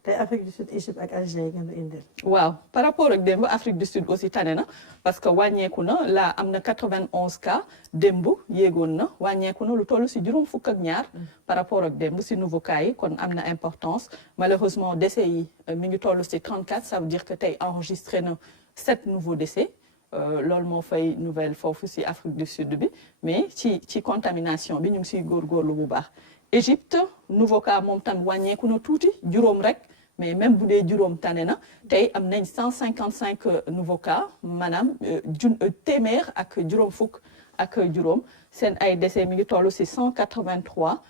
tey Afrique du Sud Égypte ak Algérie ngeen di indil. waaw par rapport ak démb Afrique du Sud aussi tane na parce que wàññeeku na là am na 91 cas démb yéegoon na wàññeeku na lu toll si juróom fukk ak ñaar par rapport ak démb si nouveau cas yi kon am na importance malheureusement décès yi mi ngi toll si 34 ça veut dire que tey enregistré na 7 nouveaux décès. loolu moo fay nouvelle foofu ci Afrique du Sud bi mais ci contamination bi ñu ngi ciy góorgóorlu bu baax Égypte nouveau cas moom tam wàññeeku na tuuti juróom rek mais même bu dee juróom tane na tey am nañ 155 nouveaux cas maanaam téeméer ak juróom fukk ak juróom seen ay décès mi ngi toll ci 183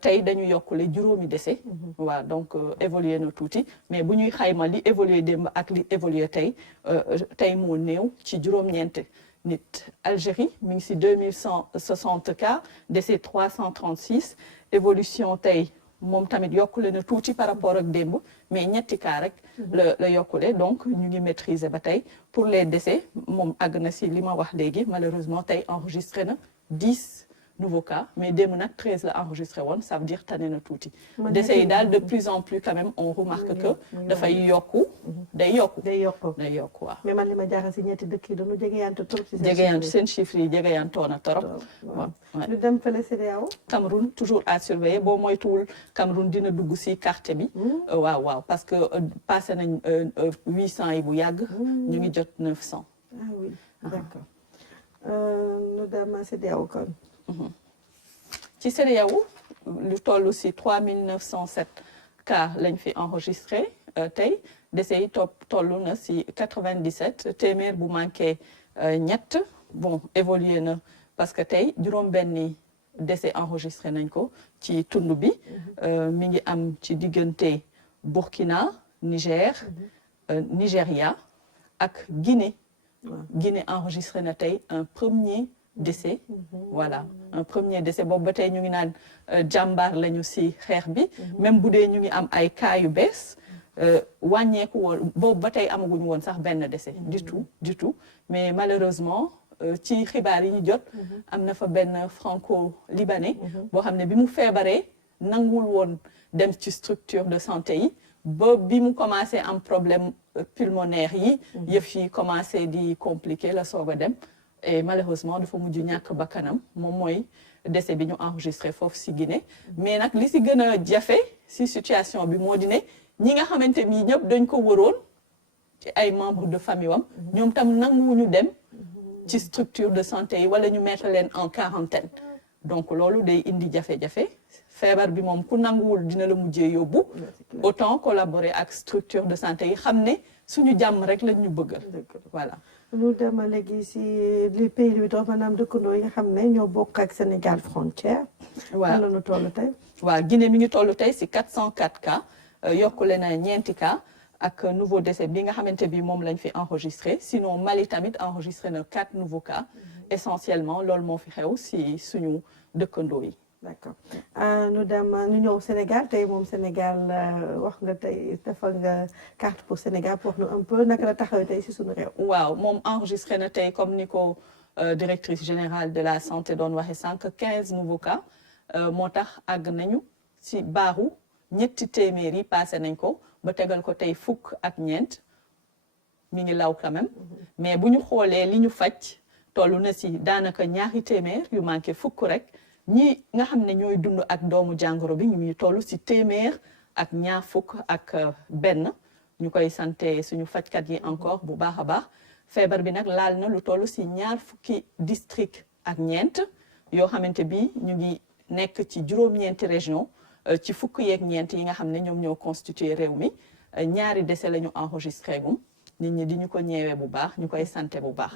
tey dañu yokkule juróomi décès waaw donc évolué na tuuti mais bu ñuy xayma li évolué démb ak li évolué tey moo néew ci juróom-ñeent nit Algérie mi ngi ci 2160 cas décès 336 évolution tey moom tamit yokkule na tuuti par rapport ak démb mais ñetti cas rek la yokkule donc ñu ngi maîtriser ba tey pour les décès moom àgg na ci li ma wax léegi malheureusement tey enregistré na 10 nouveau cas mais démb nag 13 la enregistré woon ça veut dire tane na tuuti décès yi daal de plus en plus quand même on remarque que dafay yokku day yokku waaw mais man li ma jaaxal si ñetti dëkk yi dañu jegeyante trop si seen chiffres yi jegeyantoona trop waaw ñu dem fële CEDEAO Cameroun toujours à surveiller boo moytuwul Cameroun dina dugg si carte bi waaw parce que passé nañ 800 yi bu yàgg ñu ngi jot 900 ah oui d'accord ñu dem CEDEAO kon ci CEDEAO lu toll ci 3907 cas lañ fi enregistré tey décès yi toll na ci 97 téeméer bu manqué ñett bon évolué na parce que tey juróom-benni décès enregistré nañ ko ci tund bi mi ngi am ci diggante Burkina Niger Nigeria ak Guinée Guinée enregistré na tey un premier décès voilà un premier décès boobu ba tey ñu ngi naan jàmbaar lañu ci xeex bi même bu dee ñu ngi am ay cas yu bees wàññeeku woon boobu ba tey amaguñu woon sax benn décès du tout mais malheureusement ci xibaar yi ñu jot am na fa benn franco-libanais boo xam ne bi mu feebaree nanguwul woon dem ci structure de santé yi ba bi mu commencé am problème pulmonaire yi yëf yi commencé di compliqué la soog a dem et malheureusement dafa mujj ñàkk bakkanam moom mooy décès bi ñu enregistré foofu ci Guinée mais nag li ci gën a jafe ci situation bi moo di ne ñi nga xamante ni ñëpp dañ ko wëroon ci ay membres de famille wam ñoom tam nanguwuñu dem ci structure de santé yi wala ñu mettre leen en quarantaine donc loolu day indi jafe-jafe feebar bi moom ku nanguwul dina la mujjee yóbbu autant collaborer ak structure de santé yi xam ne suñu jàmm rek lañ ñu bëggal voilà ñu dem léegi si li pays limitrophes maanaam dëkkandoo yi nga xam ne ñoo bokk ak Sénégal frontière. waaw lan la ñu toll tey. waaw Guinée mi ngi toll tey si 404 cas yokkule na ñeenti cas ak nouveau décès bi nga xamante bi moom lañ fi enregistré sinon Mali tamit enregistré na 4 nouveaux cas essentiellement loolu moo fi xew si suñu dëkkandoo yi. d'accord ñu ñëw Sénégal tey moom Sénégal wax nga tey defal nga carte pour Sénégal pour nu un peu naka la taxawee tey si suñu réew. waaw moom enregistré na tey comme ni ko directrice générale de la santé doon waxee sànq 15 nouveaux cas moo tax àgg nañu si baaru ñetti téeméer yi passé nañ ko ba tegal ko tey fukk ak ñeent mi ngi law quand même mais bu ñu xoolee li ñu faj toll na si daanaka ñaari téeméer yu manqué fukk rek. ñi nga xam ne ñooy dund ak doomu jàngoro bi ñu ngi toll ci téeméer ak ñaar fukk ak benn ñu koy santé suñu fajkat yi encore bu baax a baax feebar bi nag laal na lu toll ci ñaar fukki district ak ñeent yoo xamante bi ñu ngi nekk ci juróom-ñeenti région ci fukk yeeg ñeent yi nga xam ne ñoom ñoo constitué réew mi ñaari décès la ñu enregistré gum nit ñi di ñu ko ñeewee bu baax ñu koy santé bu baax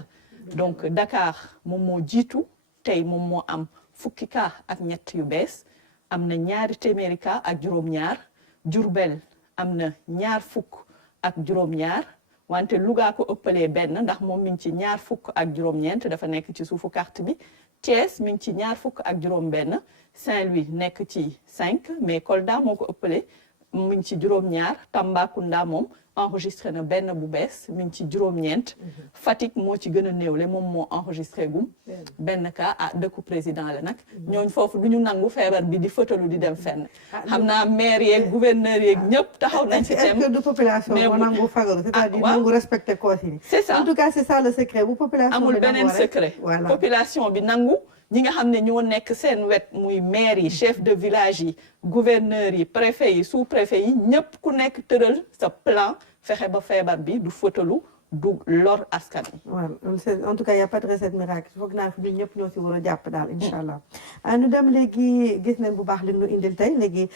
donc Dakar moom moo jiitu tey moom moo am fukki cas ak ñett yu bees am na ñaari téeméeri cas ak juróom-ñaar Diourbel am na ñaar fukk ak juróom-ñaar wante Louga ko ëppalee benn ndax moom mi ngi ci ñaar fukk ak juróom-ñeent dafa nekk ci suufu carte bi Thiès mi ngi ci ñaar fukk ak juróom-benn Saint-Louis nekk ci 5 mais Kolda moo ko ëppalee mi ngi ci juróom-ñaar Tambacounda moom enregistré na benn bu bees mi ngi ci juróom-ñeent Fatick moo ci gën a néewle moom moo enregistré gum benn cas dëkku président la nag ñooñ foofu du ñu nangu feebar bi di fëtalu di dem fenn xam naa maire yeeg gouverneur yeeg ñëpp taxaw nañ ci thème est-ce que du population moo nangu fagaru c'est-à-dire nangu respecter consignes c'est ça en tout cas c'est ça le secret bu population amul beneen secret population bi nangu ñi nga xam ne ñoo nekk seen wet muy maire yi chef de village yi gouverneur yi préfet yi sous-préfet yi ñëpp ku nekk tëral sa plan fexe ba feebar bi du fëtalu du lor askan wi. waaw en tout cas y a pas de recette miracle foog naa ñun ñëpp ñoo ci war a jàpp daal incha allah. ñu dem léegi gis nañ bu baax li ñu indil tey léegi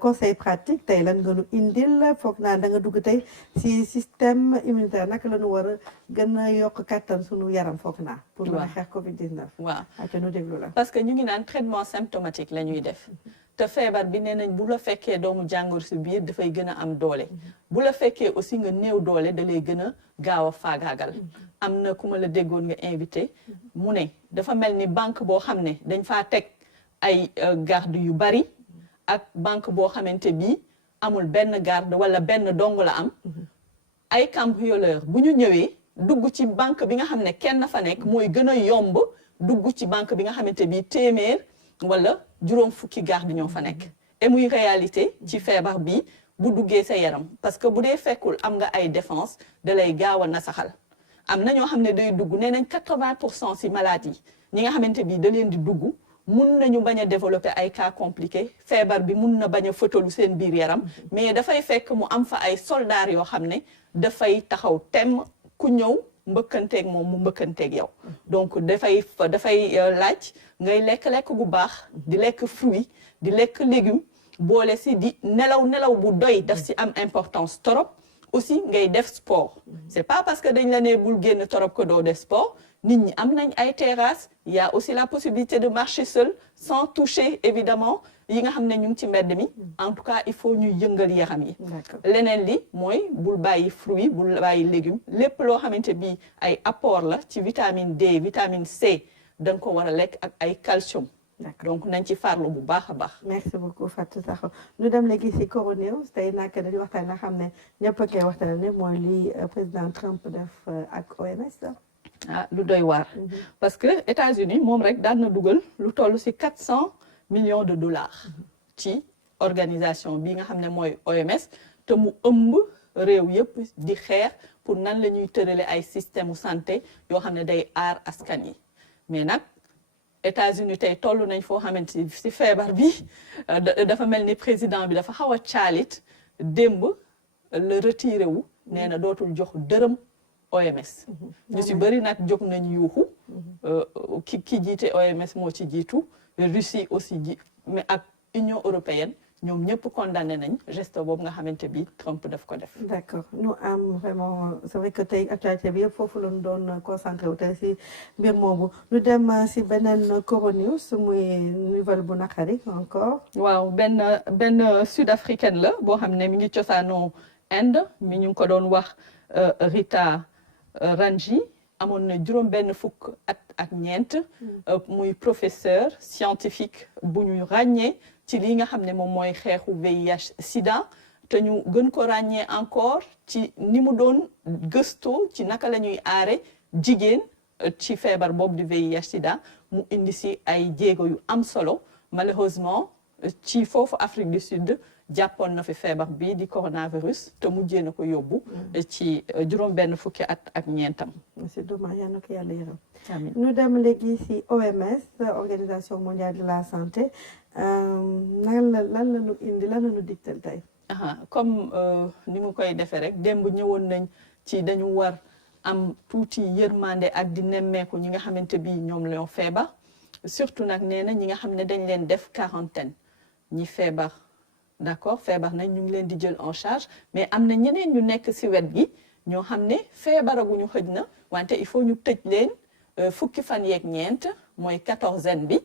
conseil pratique tey lan nga nu indil foog naa da nga dugg tey ci système immunitaire naka la ñu war a gën a yokk kattan sunu yaram foog naa. pour mën a xeex Covid 19. waaw te nu déglu la. parce que ñu ngi naan traitement symptomatique la ñuy def. te feebar bi nee nañ bu la fekkee doomu jàngoro si biir dafay gën a am doole bu la fekkee aussi nga néew doole da lay gën a gaaw a faagaagal am na ku ma la déggoon nga invité mu ne dafa mel ni banque boo xam ne dañ faa teg ay garde yu bari ak banque boo xamante bi amul benn garde wala benn dong la am ay cambrioleur bu ñu ñëwee dugg ci banque bi nga xam ne kenn fa nekk mooy gën a yomb dugg ci banque bi nga xamante bi téeméer wala juróom fukki garde ñoo fa nekk et muy réalité ci feebar bi bu duggee sa yaram parce que bu dee fekkul am nga ay défense da lay gaaw a nasaxal am na ñoo xam ne day dugg nee nañ 80% si malade yi ñi nga xamante bi da leen di dugg mun nañu bañ a développer ay cas compliqués feebar bi mun na bañ a fëtalu seen biir yaram mais dafay fekk mu am fa ay soldats yoo xam ne dafay taxaw temm ku ñëw mbëkkanteeg moom mu mbëkkanteeg yow donc dafay laaj ngay lekk gu baax di lekk fruit di lekk légumes boole si di nelaw bu doy daf si am importance torop aussi ngay def sport c'est pas parce que dañ la ne bul génn torop que doo def sport nit ñi am nañ ay terrasses il y a aussi la possibilité de marcher seul sans toucher évidemment yi nga xam ne ñu ngi ci mbedd mi en tout cas il faut ñu yëngal yaram yi leneen li mooy bul bàyyi fruit bul bàyyi légumes lépp loo xamante bi ay apport la ci vitamine D vitamine C da nga ko war a lekk ak ay calcium donc nañ ci farlu bu baax a baax. merci beaucoup Fatou Sakho ñu dem léegi si coronavirus tey nag dañuy waxtaan nga xam ne ñëpp a koy waxtaanee mooy li président Trump def ak OMS. lu doy waar. parce que États-Unis moom rek daan na dugal lu toll si 400 millions de dollars. ci organisation bi nga xam ne mooy OMS te mu ëmb réew yëpp di xeex pour nan la ñuy tërale ay système santé yoo xam ne day aar askan yi mais nag. États-Unis tey toll nañ foo xamante si feebar bi dafa mel ni président bi dafa xaw a caalit démb la retiré wu nee na dootul jox dërëm OMS. ñu si bëri nag jóg nañ yuuxu ki jiite OMS moo ci jiitu Russie aussi mais ak Union européenne ñoom ñëpp condamné nañ geste boobu nga xamante bi Trump daf ko def. d'accord ñu am vraiment c'est vrai que tey actualité bi yëpp foofu la ñu doon concentré wu tey si mbir moomu ñu dem si beneen coronews muy nouvelle bu naqari encore. waaw benn sud-africaine la boo xam ne mi ngi cosaanoo Inde mi ñu ngi ko doon wax Rita Ranji amoon na juróom-benn fukk at ak ñeent. muy professeur scientifique bu ñu ràññee. ci lii nga xam ne moom mooy xeexu VIH sida te ñu gën ko ràññee encore ci ni mu doon gëstoo ci naka la ñuy aare jigéen ci feebar boobu di VIH sida mu indi si ay jéego yu am solo malheureusement ci foofu Afrique du Sud jàppoon na fi feebar bi di coronavirus te mujjee na ko yóbbu ci juróom-benn fukki at ak ñeentam. c'est dommage yal na ko yàlla yërëm. amiin ñu dem léegi si OMS organisation mondiale de la santé. lan la ñu indi lan la ñu digtal tey. comme ni mu koy defee rek démb ñëwoon nañ ci dañu war am tuuti yërmande ak di nemmeeku ñi nga xamante bi ñoom ñoo feebar surtout nag nee na ñi nga xam ne dañ leen def quarantaine ñi feebar d'accord feebar nañ ñu ngi leen di jël en charge mais am na ñeneen ñu nekk ci wet gi ñoo xam ne feebaraguñu xëj na wante il faut ñu tëj leen fukki fan yeeg ñeent mooy 14e bi.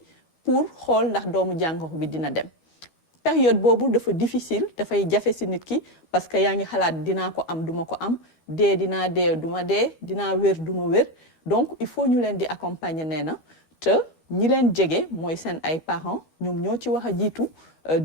pour xool ndax doomu jàngoro bi dina dem période boobu dafa difficile dafay jafe si nit ki parce que yaa ngi xalaat dinaa ko am duma ko am dee dinaa dee duma dee dinaa wér duma wér donc il faut ñu leen di accompagner nee na te ñi leen jege mooy seen ay parents ñoom ñoo ci wax a jiitu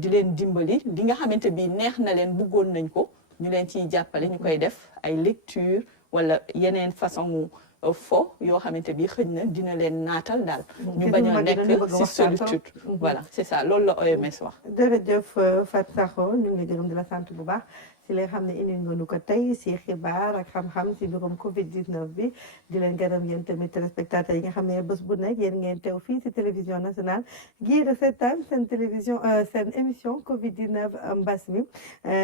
di leen dimbali li nga xamante bi neex na leen bëggoon nañ ko ñu leen ciy jàppale ñu koy def ay lecture wala yeneen façon fo yoo xamante bi xëj na dina leen naatal daal ñu bañ a nekk ci solitude voilà c'est ça loolu la OMS wax jërëjëf Fatou Sakho ñu ngi gërëm di la sant bu baax si li nga xam ne indi nga nu ko tey si xibaar ak xam-xam si mbirum Covid 19 bi di leen gërëm yéen tamit téléspectateurs yi nga xam ne bés bu nekk yéen ngeen teew fii si télévision nationale ngir seetaan seen télévision seen émission Covid 19 mbas mi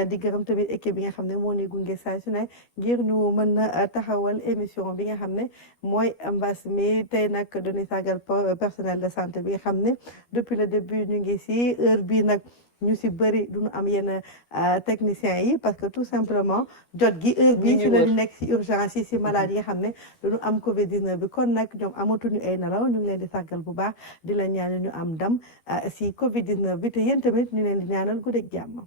di gërëm tamit équipe bi nga xam ne moo ni gunge saa su ne ngir ñu mën a taxawal émission bi nga xam ne mooy mbas mi tey nag dañuy sargal personnel de santé bi nga xam ne depuis le début ñu ngi si heure bi nag ñu si bëri duñu am yenn techniciens yi parce que tout simplement jot gi heure bi si lañu nekk si urgence yi si malade yi nga xam ne duñu am Covid 19 bi kon nag ñoom amatuñu ay nelaw ñu ngi leen di sargal bu baax di la ñaanal ñu am ndam si Covid 19 bi te yéen tamit ñu leen di ñaanal guddeeg jàmm.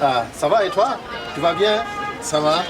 Ah, ça va et toi? Tu vas bien? Ça va?